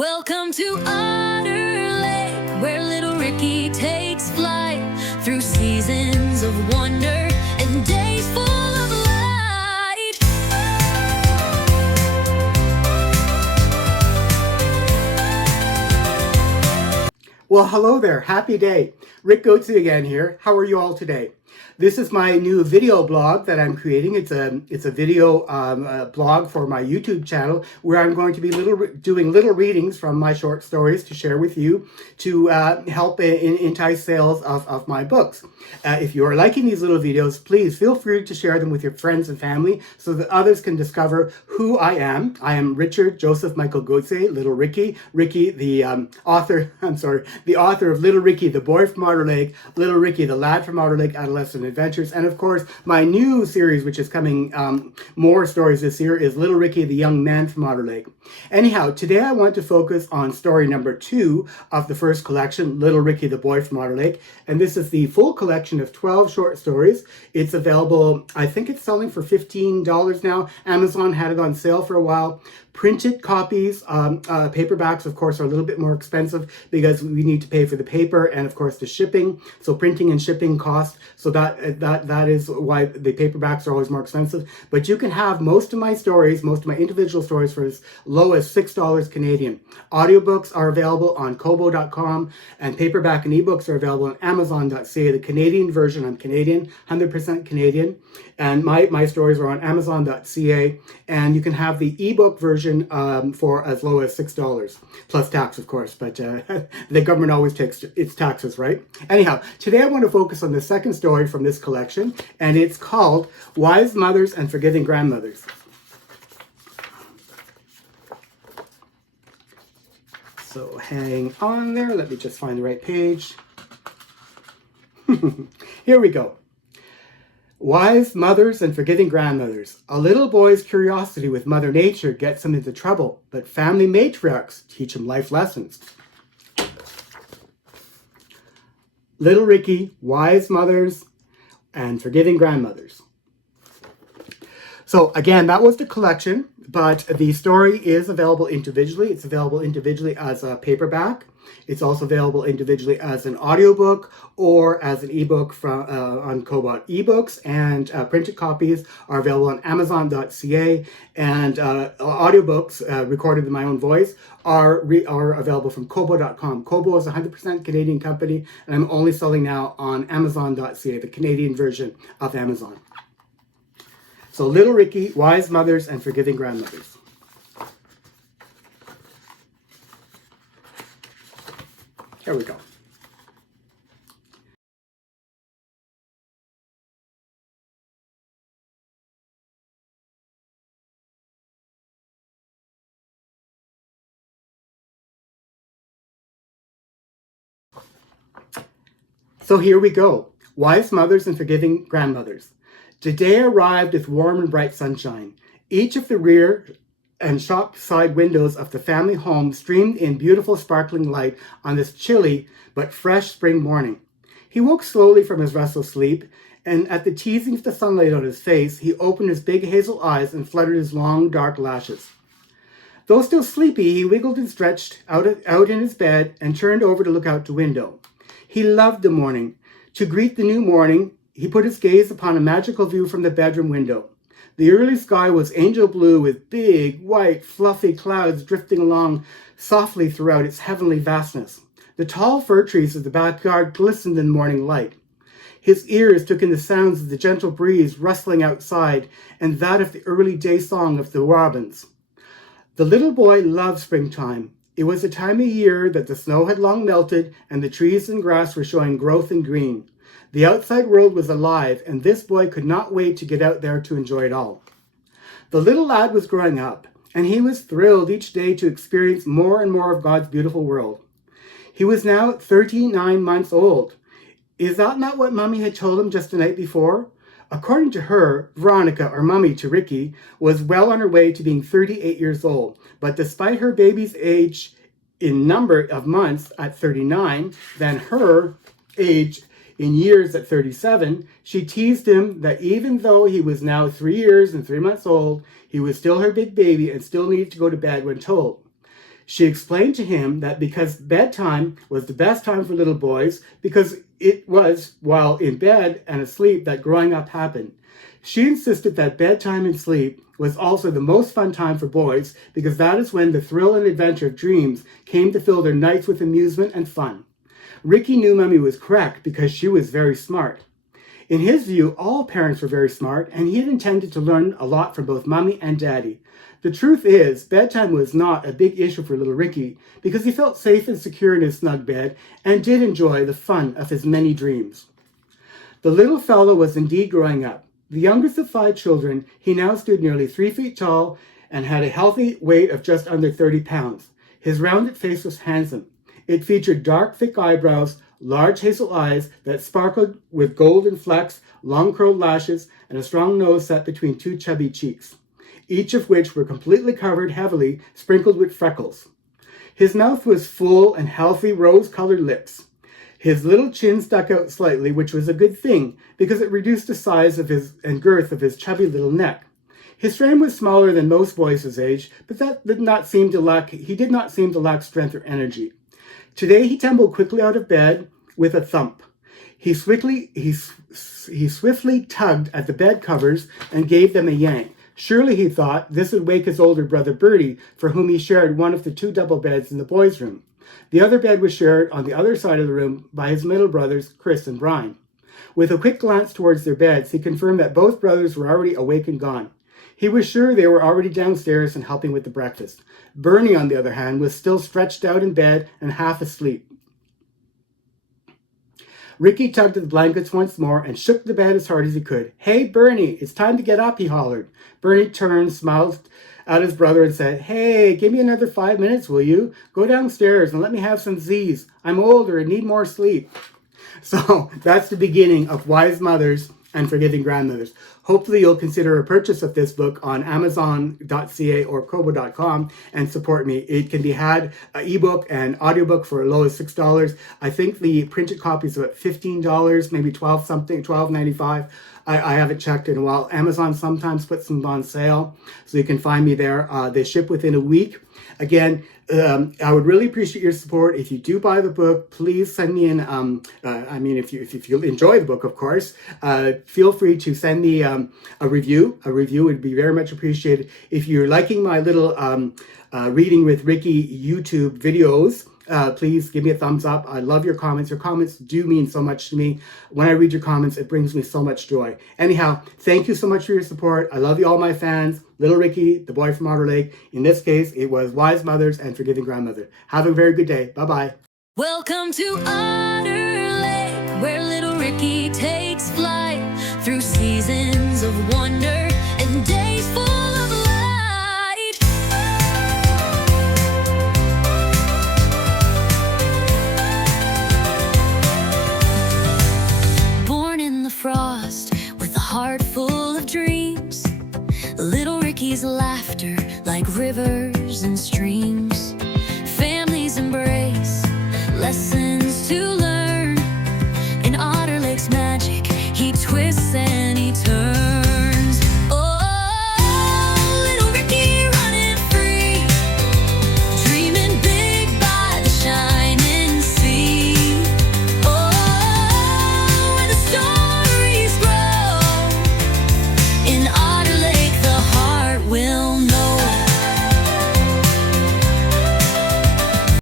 Welcome to Otter Lake, where little Ricky takes flight through seasons of wonder and days full of light. Well, hello there. Happy day. Rick Goatsy again here. How are you all today? This is my new video blog that I'm creating. It's a video blog for my YouTube channel where I'm going to be doing little readings from my short stories to share with you to help entice sales of my books. If you are liking these little videos, please feel free to share them with your friends and family so that others can discover who I am. I am Richard Joseph Michael Goatsy, Little Ricky. Ricky, the author of Little Ricky, the Boy from Otter Lake, Little Ricky, the Lad from Otter Lake, Adolescent Adventures, and of course my new series, which is coming, more stories this year, is Little Ricky, the Young Man from Otter Lake. Anyhow, today I want to focus on story number 2 of the first collection, Little Ricky, the Boy from Otter Lake, and this is the full collection of 12 short stories. It's available, I think it's selling for $15 now. Amazon had it on sale for a while. Printed copies, paperbacks, of course, are a little bit more expensive because we need to pay for the paper and, of course, the shipping. So printing and shipping cost. So that is why the paperbacks are always more expensive. But you can have most of my stories, most of my individual stories, for as low as $6 Canadian. Audiobooks are available on Kobo.com, and paperback and ebooks are available on Amazon.ca. The Canadian version, I'm Canadian, 100% Canadian, and my stories are on Amazon.ca, and you can have the ebook version for as low as $6 plus tax, of course, but the government always takes its taxes, right? Anyhow, today I want to focus on the second story from this collection, and it's called Wise Mothers and Forgiving Grandmothers. So hang on there, let me just find the right page. Here we go. Wise mothers and forgiving grandmothers. A little boy's curiosity with Mother Nature gets him into trouble, but family matriarchs teach him life lessons. Little Ricky, Wise Mothers and Forgiving Grandmothers. So again, that was the collection, but the story is available individually. It's available individually as a paperback. It's also available individually as an audiobook or as an ebook on Kobo. Ebooks and printed copies are available on Amazon.ca, and audiobooks recorded in my own voice are available from Kobo.com. Kobo is a 100% Canadian company, and I'm only selling now on Amazon.ca, the Canadian version of Amazon. So Little Ricky, Wise Mothers and Forgiving Grandmothers. Here we go. So here we go. Wise Mothers and Forgiving Grandmothers. The day arrived with warm and bright sunshine. Each of the rear and shop side windows of the family home streamed in beautiful sparkling light on this chilly but fresh spring morning. He woke slowly from his restless sleep, and at the teasing of the sunlight on his face, he opened his big hazel eyes and fluttered his long dark lashes. Though still sleepy, he wiggled and stretched out in his bed and turned over to look out the window. He loved the morning. To greet the new morning, he put his gaze upon a magical view from the bedroom window. The early sky was angel blue with big, white, fluffy clouds drifting along softly throughout its heavenly vastness. The tall fir trees of the backyard glistened in the morning light. His ears took in the sounds of the gentle breeze rustling outside and that of the early day song of the robins. The little boy loved springtime. It was a time of year that the snow had long melted and the trees and grass were showing growth and green. The outside world was alive, and this boy could not wait to get out there to enjoy it all. The little lad was growing up, and he was thrilled each day to experience more and more of God's beautiful world. He was now 39 months old. Is that not what Mummy had told him just the night before? According to her, Veronica, or Mummy to Ricky, was well on her way to being 38 years old, but despite her baby's age in number of months at 39 than her age in years at 37, she teased him that even though he was now 3 years and 3 months old, he was still her big baby and still needed to go to bed when told. She explained to him that because bedtime was the best time for little boys, because it was while in bed and asleep that growing up happened. She insisted that bedtime and sleep was also the most fun time for boys because that is when the thrill and adventure of dreams came to fill their nights with amusement and fun. Ricky knew Mummy was correct because she was very smart. In his view, all parents were very smart, and he had intended to learn a lot from both Mummy and Daddy. The truth is, bedtime was not a big issue for little Ricky because he felt safe and secure in his snug bed and did enjoy the fun of his many dreams. The little fellow was indeed growing up. The youngest of 5 children, he now stood nearly 3 feet tall and had a healthy weight of just under 30 pounds. His rounded face was handsome. It featured dark, thick eyebrows, large hazel eyes that sparkled with golden flecks, long curled lashes, and a strong nose set between 2 chubby cheeks, each of which were completely covered heavily, sprinkled with freckles. His mouth was full and healthy rose-colored lips. His little chin stuck out slightly, which was a good thing because it reduced the size of his and girth of his chubby little neck. His frame was smaller than most boys his age, but he did not seem to lack strength or energy. Today he tumbled quickly out of bed with a thump. He swiftly tugged at the bed covers and gave them a yank. Surely, he thought, this would wake his older brother Bertie, for whom he shared one of the 2 double beds in the boys' room. The other bed was shared on the other side of the room by his middle brothers, Chris and Brian. With a quick glance towards their beds, he confirmed that both brothers were already awake and gone. He was sure they were already downstairs and helping with the breakfast. Bernie, on the other hand, was still stretched out in bed and half asleep. Ricky tugged at the blankets once more and shook the bed as hard as he could. "Hey, Bernie, it's time to get up," he hollered. Bernie turned, smiled at his brother and said, "Hey, give me another 5 minutes, will you? Go downstairs and let me have some Z's. I'm older and need more sleep." So that's the beginning of Wise Mothers and Forgiving Grandmothers. Hopefully you'll consider a purchase of this book on Amazon.ca or Kobo.com and support me. It can be had ebook and audiobook for as low as $6. I think the printed copy is about $15, maybe $12.95. I haven't checked in a while. Amazon sometimes puts them on sale, so you can find me there. They ship within a week. Again, I would really appreciate your support. If you do buy the book, please send me in, if you enjoy the book, of course, feel free to send me a review. A review would be very much appreciated. If you're liking my little Reading with Ricky YouTube videos, please give me a thumbs up. I love your comments. Your comments do mean so much to me. When I read your comments, it brings me so much joy. Anyhow, thank you so much for your support. I love you, all my fans. Little Ricky, the boy from Otter Lake. In this case, it was Wise Mothers and Forgiving Grandmother. Have a very good day. Bye-bye. Welcome to Otter Lake, where little Ricky takes flight through seasons of wonder